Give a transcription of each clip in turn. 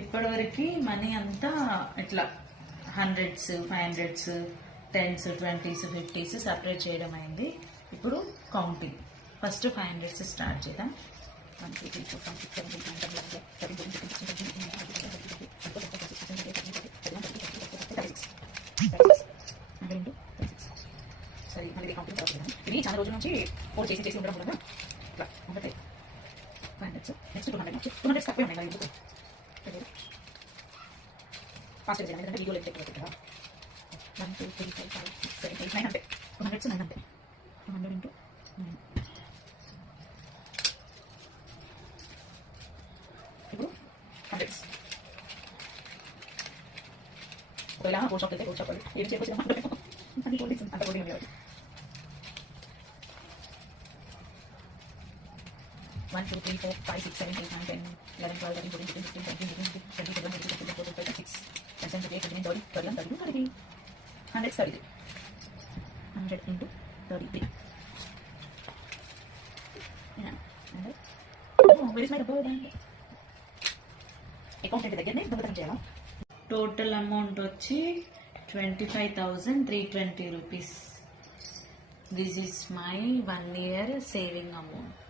ఇప్పటివరకు మనీ అంతా ఇట్లా 100s 500s 10s 20s 50s separate చేయడం అయింది. ఇప్పుడు కౌంటింగ్. ఫస్ట్ 500s స్టార్ట్ చేద్దాం. 1 2 3 4 5 6 7 8 9 10 11 సరే మళ్ళీ కౌంటింగ్ ఇది చాలా రోజుల నుంచి ఫోన్ చేసి ఉండడం వల్ల ఇట్లా ఒకటే 500s నెక్స్ట్ 200 తక్కువే ఉన్నాయి ఎందుకు ఫాస్ట్ చేయాలి ఎందుకంటే వీడియోలో ఎక్కువ కదా 1 2 3 4 5 6 7 8 900 200 900 200 into 9 ఇప్పుడు 100s ఒకవేళ పోస్ట్ ఆఫ్ అయితే పోస్ట్ ఆఫ్ ఏం చేయవచ్చు అని పోలీసు అంత పోటీ ఉండేవాడు 1 2 3 4 5 6 7 8 9 10 11 12 13 14 15 16 17 18 19 20 21 22 23 24 25 26 27 28 29 30 31 32 100 33 100 into 33 yeah oh where is my rubber band account దగ్గరనే దొంగతనం చేయాలా. టోటల్ అమౌంట్ వచ్చి 25,320 rupees. This is my 1 year saving amount.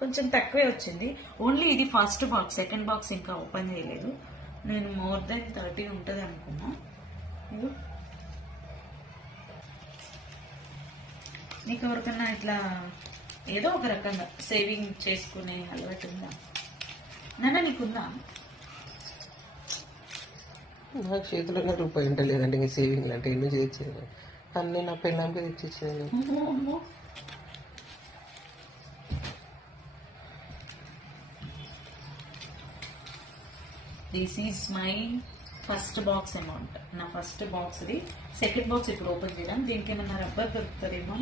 కొంచెం తక్కువే వచ్చింది. ఓన్లీ ఇది ఫస్ట్ బాక్స్, సెకండ్ బాక్స్ ఇంకా ఓపెన్ చేయలేదు. నేను మోర్ దెన్ 30 ఉంటుంది అనుకున్నా. నీకు ఎవరికన్నా ఇట్లా ఏదో ఒక రకంగా సేవింగ్ చేసుకునే అలవాటు ఉందా నాన్న? నీకుందా? నాకు చేతుల్లో రూపాయి ఉండలేదండి. ఇంకా సేవింగ్ అంటే ఎన్నో చేయొచ్చు. అన్నీ నా పెళ్ళాంకి తెచ్చిచ్చాను. This is my first box amount. నా ఫస్ట్ బాక్స్ ఇది. సెకండ్ బాక్స్ ఇప్పుడు ఓపెన్ చేయడం. దీనికి ఏమన్నా రబ్బర్ దొరుకుతుందేమో